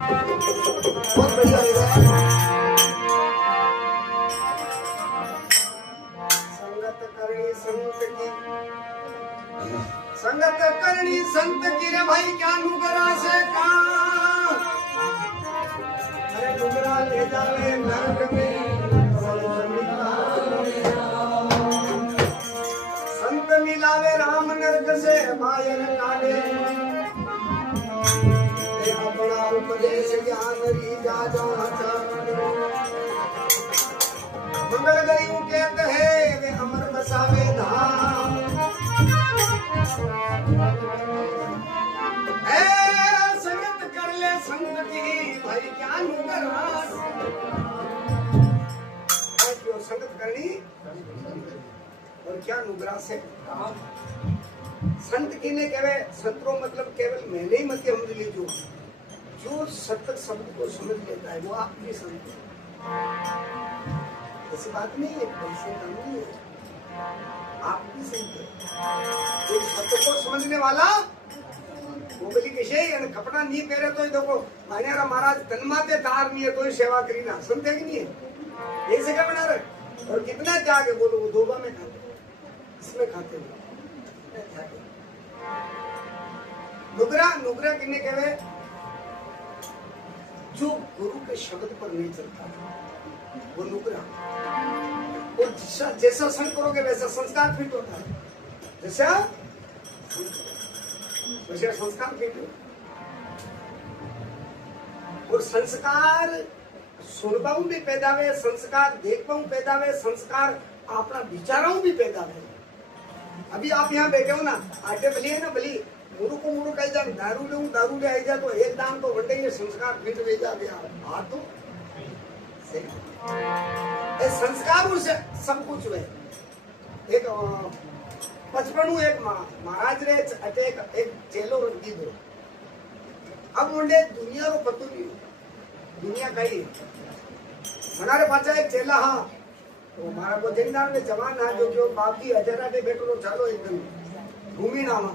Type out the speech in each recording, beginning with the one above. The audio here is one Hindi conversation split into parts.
बहुत बढ़िया रहेगा। संगत करनी संत की, संगत करनी संत की रे भाई, क्या नुगरा से काम, अरे नुगरा ले जावे नरक में, संत मिलावे राम नरक से मायन काटे, अपना उपदेश ज्ञान रीजा जाचा, मंगल गयु कहते हैं वे अमर बसावे धाम, संगत कर ले संत की भाई, क्या नुगरा क्यों संगत करनी और क्या नुगरा से काम। संत किने कहवे, संतरो मतलब केवल मैंने ही मत हम लीजो, जो सत्य शब्द को समझ लेता है वो आपकी संत है। ऐसी बात नहीं है, पैसे का नहीं है, आपकी संत है। जो सत्य को समझने वाला वो बोली कैसे कपड़ा नहीं पहरे तो देखो मान्यारा महाराज तन्माते तार नहीं है तो सेवा करी ना, संत है कि नहीं है? ऐसे क्या बना रहे और कितना त्याग है बोलो, वो धोबा में खाते, इसमें खाते हो नुगरा। नुगरा किन्ने कहवे, जो गुरु के शब्द पर नहीं चलता वो नुगरा। और जैसा संग करोगे वैसा संस्कार फिट होता है, जैसा वैसे संस्कार फिट हो। और संस्कार सुनवाऊ भी पैदा हुए, संस्कार देखवाऊ पैदा हुए, संस्कार अपना विचाराऊ भी पैदा हुए। अभी आप यहाँ बैठे हो ना, आटे बली है ना बली, मुरु को मुरु कही जा, दारू ले आई जा तो एक दाम तो वंडे ये संस्कार फिट ले जा गया। हाँ तो सही संस्कार से सब कुछ हुए। एक बचपन एक महाराज रे अटे एक चेलो रख दी दो। अब वंडे दुनिया को पता नहीं, दुनिया कही हमारे पाचा एक चेला, हाँ तो हमारा को जिंदार में जवान है जो बाकी हजारा के बैठो चालो एकदम भूमि नामा।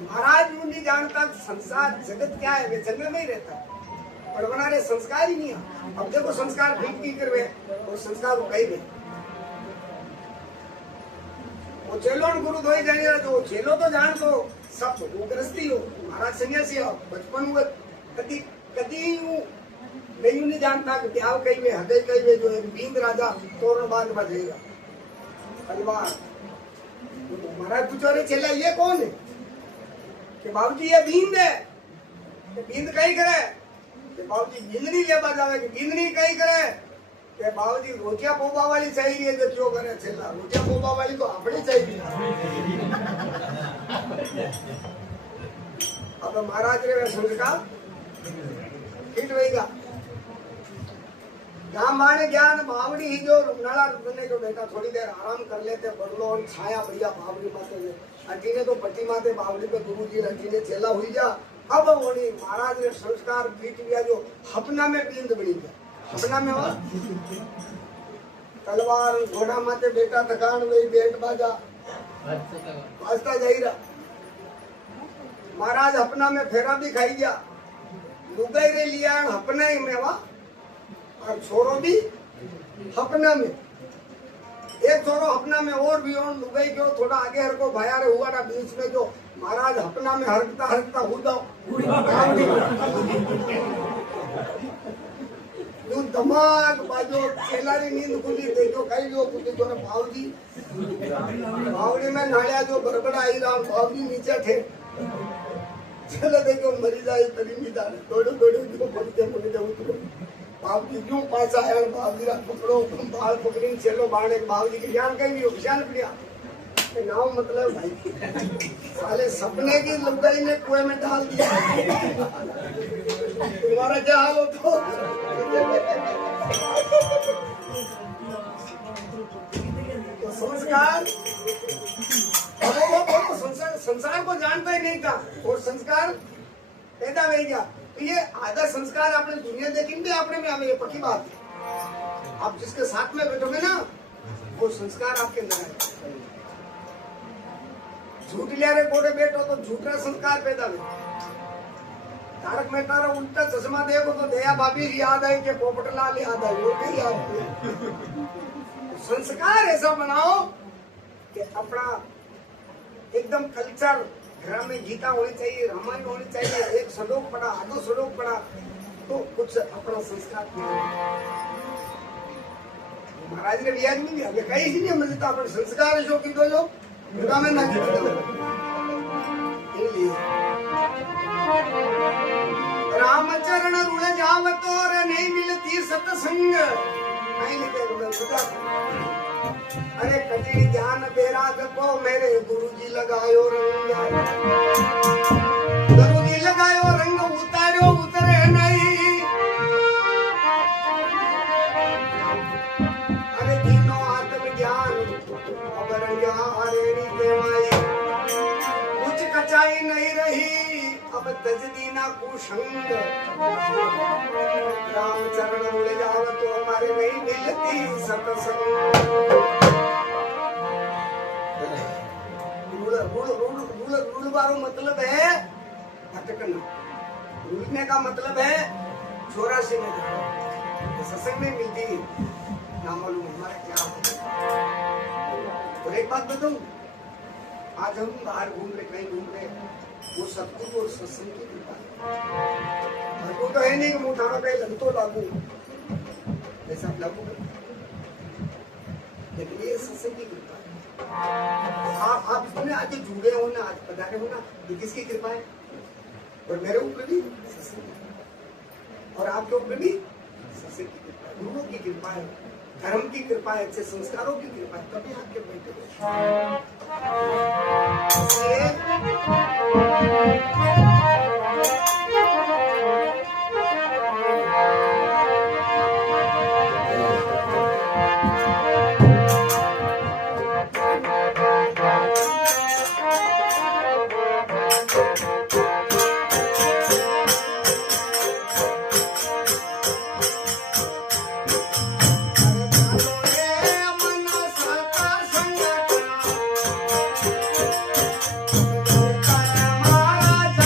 महाराज नहीं जानता संसार जगत क्या है, वे जंगल में ही रहता है और हमारे संस्कार ही नहीं है। अब देखो संस्कार ठीक की करवे और संस्कार वो कही गए वो चेलो गुरु धोई जाने जो चेलो तो जान तो सब वो गृहस्थी हो, महाराज सन्यासी हो। बचपन हुआ कदी कदी मैं यूं नहीं जानता कि ब्याह कही वे हृदय कही वे जो बींद राजा तोरणबाग बजेगा परिवार। महाराज पूछो रे चेला ये कौन है कि बाबूजी ये बींद है, कि बींद कहीं करे कि बाबूजी बींदनी लेबा जावे, कि बींदनी कहीं करे कि बाबूजी रोटिया पोबा वाली चाहिए जो क्यों करे चेला, रोटिया पोबा वाली तो अपनी चाहिए। अब महाराज रे संस्कार फिट होएगा। माने ज्ञान बावड़ी ही जो रुकनाला रुकने जो बेटा थोड़ी देर आराम कर लेते बड़लो और छाया बढ़िया बावड़ी माते ने अटीने तो पट्टी माते बावड़ी पे गुरुजी अटीने चेला हुई जा। अब वोनी महाराज ने संस्कार पीट लिया जो हपना में बींद बनी गया। हपना में हो तलवार घोड़ा माते बेटा थकान वही बेट बाजा वास्ता जाई रहा। महाराज हपना में फेरा भी खाई गया, लुगाई रे लिया हपना ही में वा और छोरो भी हपना में। एक छोरो हपना में और भी और लुगाई क्यों थोड़ा आगे हर को भाया रे हुआ ना बीच में जो महाराज हपना में हरकता हरकता हो जाओ यूं दिमाग बाजो चेलारी नींद खुली देखो कहीं जो कुछ जो भावजी भावड़ी में नालिया जो बड़बड़ा आई रहा भावजी नीचे थे चलो देखो मरी जाए तरी नहीं जाने दौड़ो दौड़ो जो बोलते उतरो बाबूजी क्यों पास आया बाबूजी रात पकड़ो बाल पकड़ी चलो बाढ़ बाबूजी के ज्ञान कहीं भी हो ज्ञान पड़िया नाव मतलब भाई साले सपने की लुगाई ने कुएं में डाल दिया। तुम्हारा क्या हाल हो तो संस्कार संसार को जानता ही नहीं था और संस्कार पैदा हो गया। तो ये आधा संस्कार आपने दुनिया देखी भी आपने में ये पक्की बात है। आप जिसके साथ में बैठोगे ना वो संस्कार आपके अंदर आएगा। झूठ लिया रे कोड़े बैठो तो झूठा संस्कार पैदा हुए। तारक मेहता रा उल्टा चश्मा देखो तो दया भाभी याद आई कि पोपटलाल याद आई, वो नहीं याद आई। संस्कार ऐसा बनाओ कि अपना एकदम कल्चर घर में गीता होनी चाहिए, रामायण होनी चाहिए, एक श्लोक पढ़ा, आधो श्लोक पढ़ा तो कुछ अपना संस्कार महाराज ने लिया नहीं लिया कहीं ही नहीं मिलता अपन संस्कार जो की दो जो में ना रामचरण रुल जावतो रे नहीं मिलती सत्संग नहीं लिखे अरे कटी ध्यान बेराग को मेरे गुरुजी लगायो रंग, गुरुजी लगायो रंग उतारो उतरे नहीं, अरे तीनों आत्म ज्ञान अब रेणी देवाई, कुछ कचाई नहीं रही अब तजदीना कुसंग, रामचरण रुल जाव तो हमारे नहीं मिलती सत्संग। रूल बारो मतलब है भटकना, रूलने का मतलब है छोरा से में सत्संग नहीं मिलती ना मालूम हमारा क्या होगा। और एक बात बताऊं, आज हम बाहर घूम रहे कहीं घूम रहे वो सतगुरु और सत्संग की कृपा है। वो तो है नहीं कि मुठाना पे लग तो लागू ऐसा लागू है, लेकिन ये सत्संग की कृपा है। आप इसमें आज जुड़े हो ना, आज पधारे हो ना, ये किसकी कृपा है? और मेरे ऊपर भी सत्संग की कृपा और आपके ऊपर भी सत्संग की कृपा है, गुरुओं की कृपा है, धर्म की कृपा है, अच्छे संस्कारों की कृपा है, तभी आपके बैठे महाराज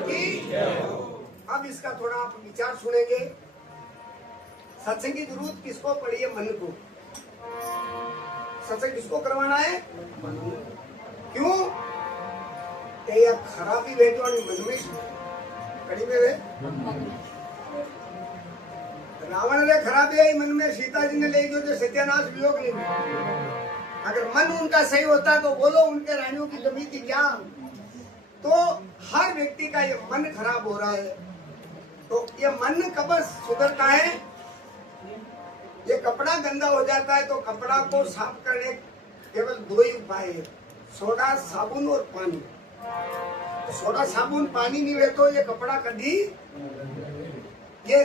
की। अब इसका थोड़ा आप विचार सुनेंगे। सत्संग की जरूरत किसको पड़ी है? मन को। सत्संग किसको करवाना है? क्यों? ये खराबी भेजो और मन में कड़ी में वे रावण ने खराबी आई मन में, सीता जी ने ले जो सत्यानाश वियोग नहीं। अगर मन उनका सही होता तो बोलो उनके रानियों की जमी थी क्या? तो हर व्यक्ति का ये मन खराब हो रहा है। तो ये मन कब सुधरता है? ये कपड़ा गंदा हो जाता है तो कपड़ा को साफ करने केवल दो ही उपाय है, सोडा साबुन और पानी। सोडा साबुन पानी नहीं रहे तो ये कपड़ा कभी ये